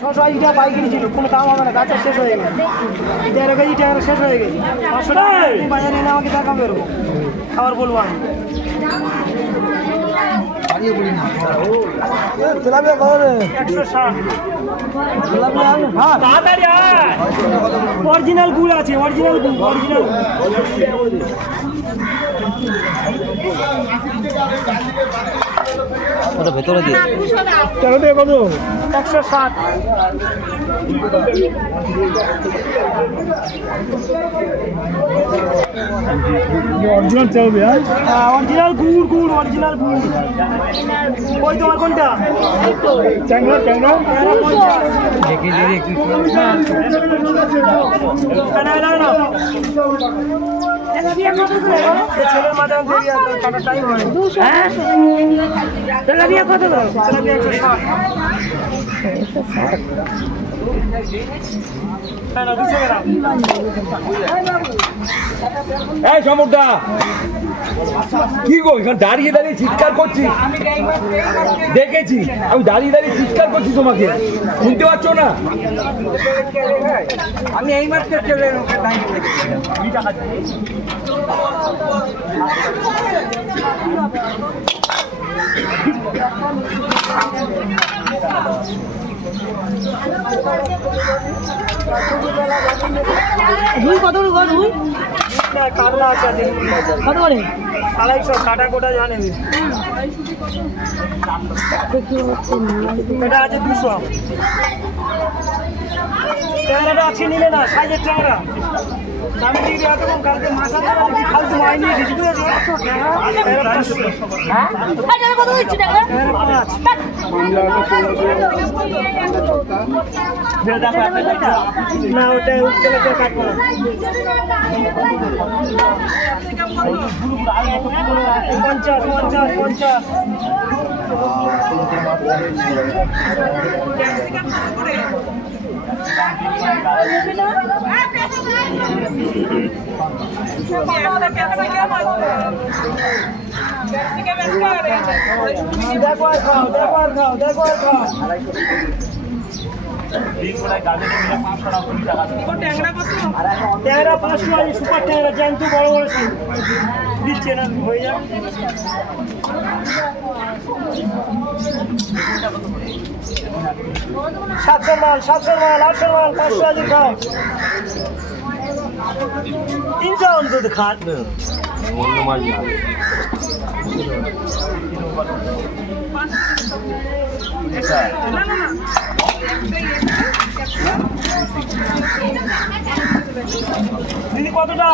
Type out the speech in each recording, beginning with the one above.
680 টাকা পাইকারি ছিল, কোনো দাম হবে না, গাছ শেষ হয়ে গেছে, 13 কেজি টাকা শেষ হয়ে গেছে। 500 টাকা বাজারে এনে আমাকে টাকা বেরোবো, আবার বলবো আমি অরিজিনাল গুড় আছে, অরিজিনাল গুড়, অরিজিনাল ওটা ভেতরে দিয়ে কত 160। অরিজিনাল চলবে, হ্যাঁ অরিজিনাল গুড়, গুড় অরিজিনাল গুড়। ওই তোমার কোনটা ট্যাংরা? ট্যাংরা দেখে দিয়ে একটু ছেলের মাথায় কাটা টাইম হয়। তেলাপিয়া কত? তেলাপিয়া 160। এই সমুদ্রা কি গো, এখানে দাঁড়িয়ে দাঁড়িয়ে চিৎকার করছি, দেখেছি আমি দাঁড়িয়ে দাঁড়িয়ে চিৎকার করছি, তোমাকে শুনতে পাচ্ছ না? আমি এই মাসে কত কাটলা আছে, কত করে? 250 কাটা কোটা জানে, এটা আছে 200। ট্যাংরাটা আছে নিলে না, সাইজের ট্যাংরা দামি দিয়ে এত কম, কালকে মাথা ফালতু মাই নিয়ে দিচ্ছি, বুঝেছো? না ওটা উঠতে কাটবো না, 50। ট্যাংরা 500, সুপার ট্যাংরা জ্যান্ত বড় বড় দিচ্ছে না, হয়ে যাবে। 700 মাল, 800 মাল, 500 আছে খাও, 300 অন্তত খাট। দিদি কতটা?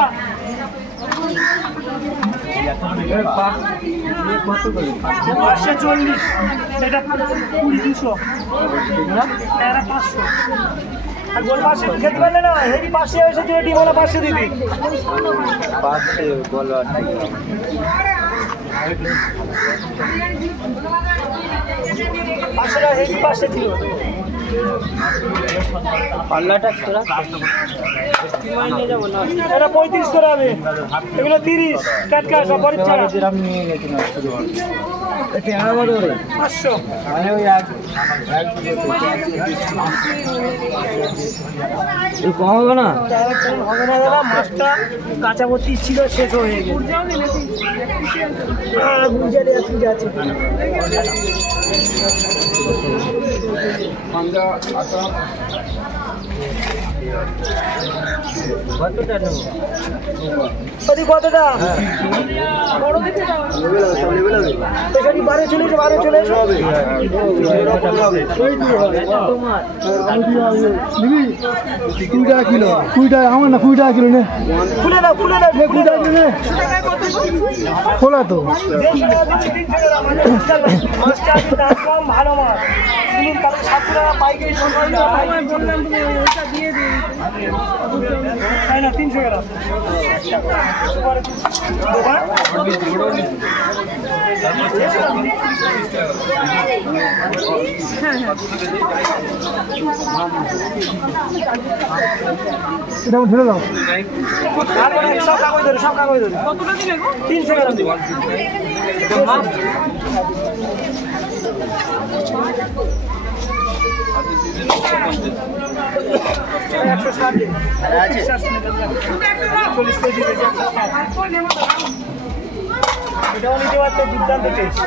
540, এটা 20-200, 500। আর গোল 500 খেতে পারলে না, হেভি 500 এসেছে, ডিমওয়ালা 500 দিবি, 500 বলো। 500 টাকা হেভি 500 ছিল। পাল্লাটা এটা 35 করে হবে, এগুলো 30 টাটকা সব বড় ছাড়া। নিয়ে গেছিলাম 500 কম হবে না, হবে না দাদা, মাছটা কাঁচা ভর্তি ছিল, শেষ হয়ে গেছে। আছে কতটা? বারে চলে এসো, বারে চলে এসো। 20 টাকা কিলো, 20 টাকা আমার না, 20 টাকা কিলো নে, খুলে দাও, খুলে দাও, 20 টাকা কিলো নে, খোলা তো ভালো মাছ, কালকে 700 টাকা পাইকারি, তাই না? 300 গ্রাম এটা ঢেলে দাও। সব কাগজ ধরে, সব কাগজ ধরে 300 গ্রাম দেবো। এটাও নিতে পারতো, দুর্দান্ত টেস্ট।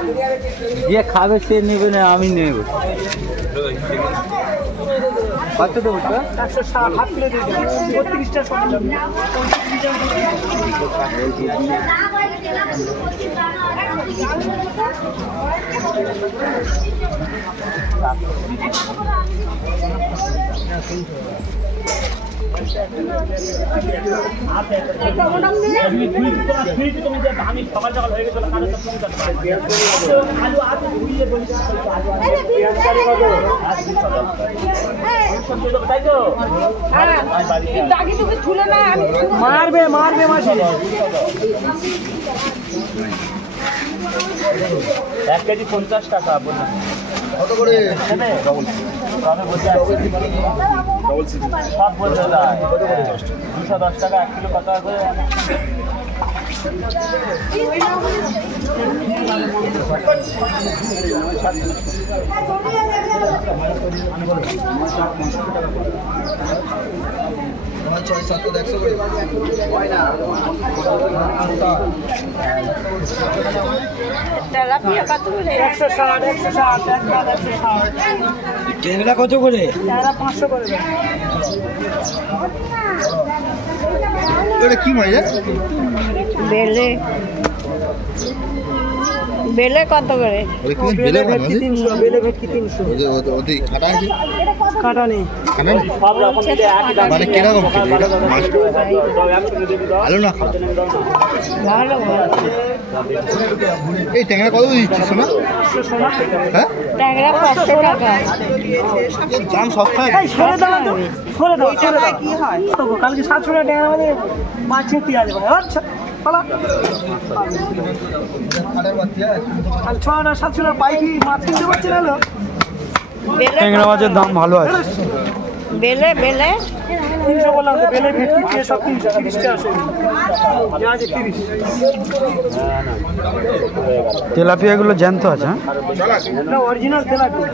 যে খাবে সে নেবে না, আমি নেব। কত দেবো? 160 হাফ কিলো দিয়ে দেবো, 32টা সমান দাম। আমি সকাল সকাল হয়ে গেছিল মারবে মারবে মাসে 1 কেজি 50 টাকা। কত করে? সব বলতে 210 টাকা 1 কিলো। কত করে? ট্যাংরা কত করে? 500 করে। এটা কি মাছ? বেলে বেলে কত করে? বেলে ভেটকি 300। বেলে ভেটকি 300। ওদের কাটা আছে? কাটা নেই। কাটা নেই? সব রকম মিলে একই দাম। মানে কিরকম খেতে? এটা ভালো না? ভালো এই ট্যাংরা কত দিচ্ছিস না? হ্যাঁ, ট্যাংরা 500 টাকা। দাম সস্তায়। এই সরে দাও তো, সরে দাও, সরে দাও। কি হয় তো কালকে 700 টাকা ট্যাংরা মানে মাছ ছিঁড়তে আছে ভাই। আচ্ছা পালা আর 600 টাকা পাইকি মাছ কিনতে পারছি না। ট্যাংরা মাছের দাম ভালো আছে। বেলে বেলে 300 বললাম তো। বেলে ভেটকি দিয়ে সব 300 30 টাকা আছে। পেঁয়াজ 30। তেলাপিয়াগুলো জ্যান্ত আছে। এটা অরিজিনাল তেলাপিয়া।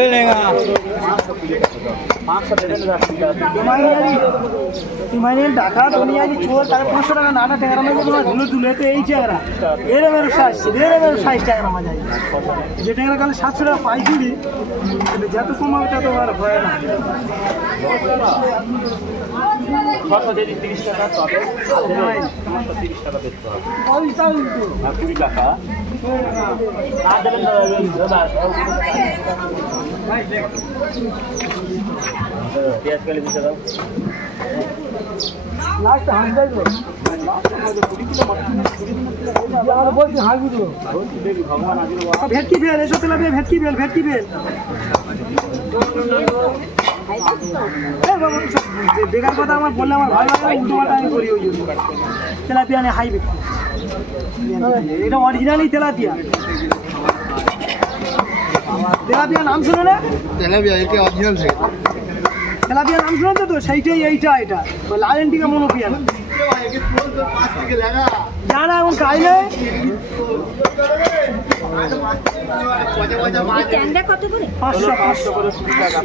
এই লেঙ্গা 500 টাকা যাচ্ছে। तुम्हारे ढाका दुनिया की चोर तारे 500 টাকা নাটা ট্যাংরা মাছ তোমার ধুলো ধুলে তো এই ট্যাংরা এর সাইজ ট্যাংরা মাছ আছে। যে ট্যাংরা কালে 700 টাকা পাইছিলি যত কমাবে তত আর হয় না। 30 টাকা তবে 30 টাকা বেচতে হবে। 20 টাকা আর দেবেন দাদা। পেঁয়াজ কালি দিতে দাও। লাস্ট হাঁস দেবো। ভেটকি ফেল এসব তেলাপিয়া ভেটকি ফেল ভেটকি ফেল। বেকার কথা আমার বললে আমার ভালো লাগে, উল্টো পাল্টা আমি করি। ওই জন্য তেলাপিয়া নেই হাই ভেটকি। এটা অরিজিনালি তেলাপিয়া। তেলাপিয়া নাম শুনে না? তেলাপিয়া এটা অরিজিনাল থাকে। তেলাপিয়া নাম শুনে তো? সেইটাই এইটা। এটা লালেন্টিকা মনোপিয়া না জানা এখন কাজ নেই। ট্যাংরা কত করে? 500 করে টাকা।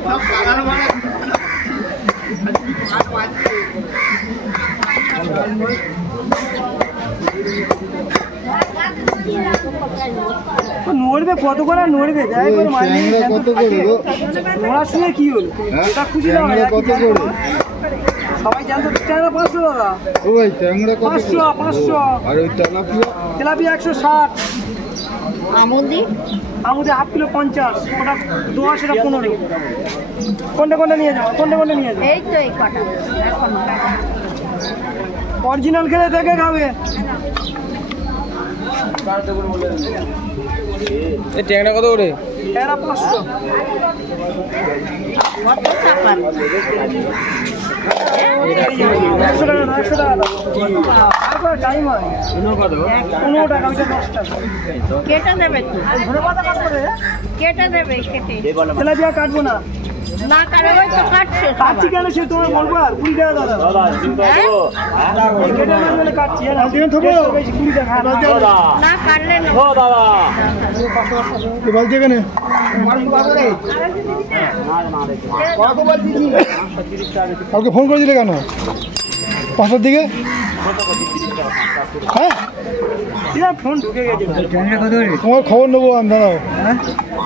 নড়বে কত করে? নড়বে যাই করে মাইনে কত করে গো? নড়ার সময় কি হলো? এটা খুশি দাও না। কত করে? সবাই জানতো ট্যাংরা 500 টাকা। ও ভাই ট্যাংরা কত? 500। আর ওই তেলাপিয়া? তেলাপিয়া 160। আমুদি আমুদি হাফ কিলো 50। ওটা 10 এটা 15। কোনটা নিয়ে যাও? কোনটা নিয়ে যাও? এই তো এই কটা এখন অরিজিনাল খেলে দেখে খাবে। এই ট্যাংরা কত করে? ট্যাংরা 500। কত টাকা? 100 টাকা। তারপর টাইম হয় 15 টাকা। ওইটা 10 টাকা। কেটে দেবে তো? ধরে পাতা কাটবে। কেটে দেবে কেটে। তেলাপিয়া কাটবো না। না কাটে ওই তো কাটছে কাটছি কেন সে তোমায় বলবো আর 20 টাকা দাদা এই কেটে মানে কাটছি আর বালতি কেন থবো? বেশি 20 টাকা না কাটলে না এই বালতি এখানে কালকে ফোন করে দিলে কেন 5টার দিকে? হ্যাঁ ফোন ঢুকে গেছে তোমার খবর নেবো আমি, দাঁড়াও।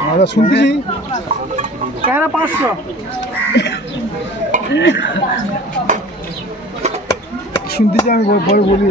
দাদা শুনতেছি ক্যামেরা 500 শুনতেছি আমি পরে বলি।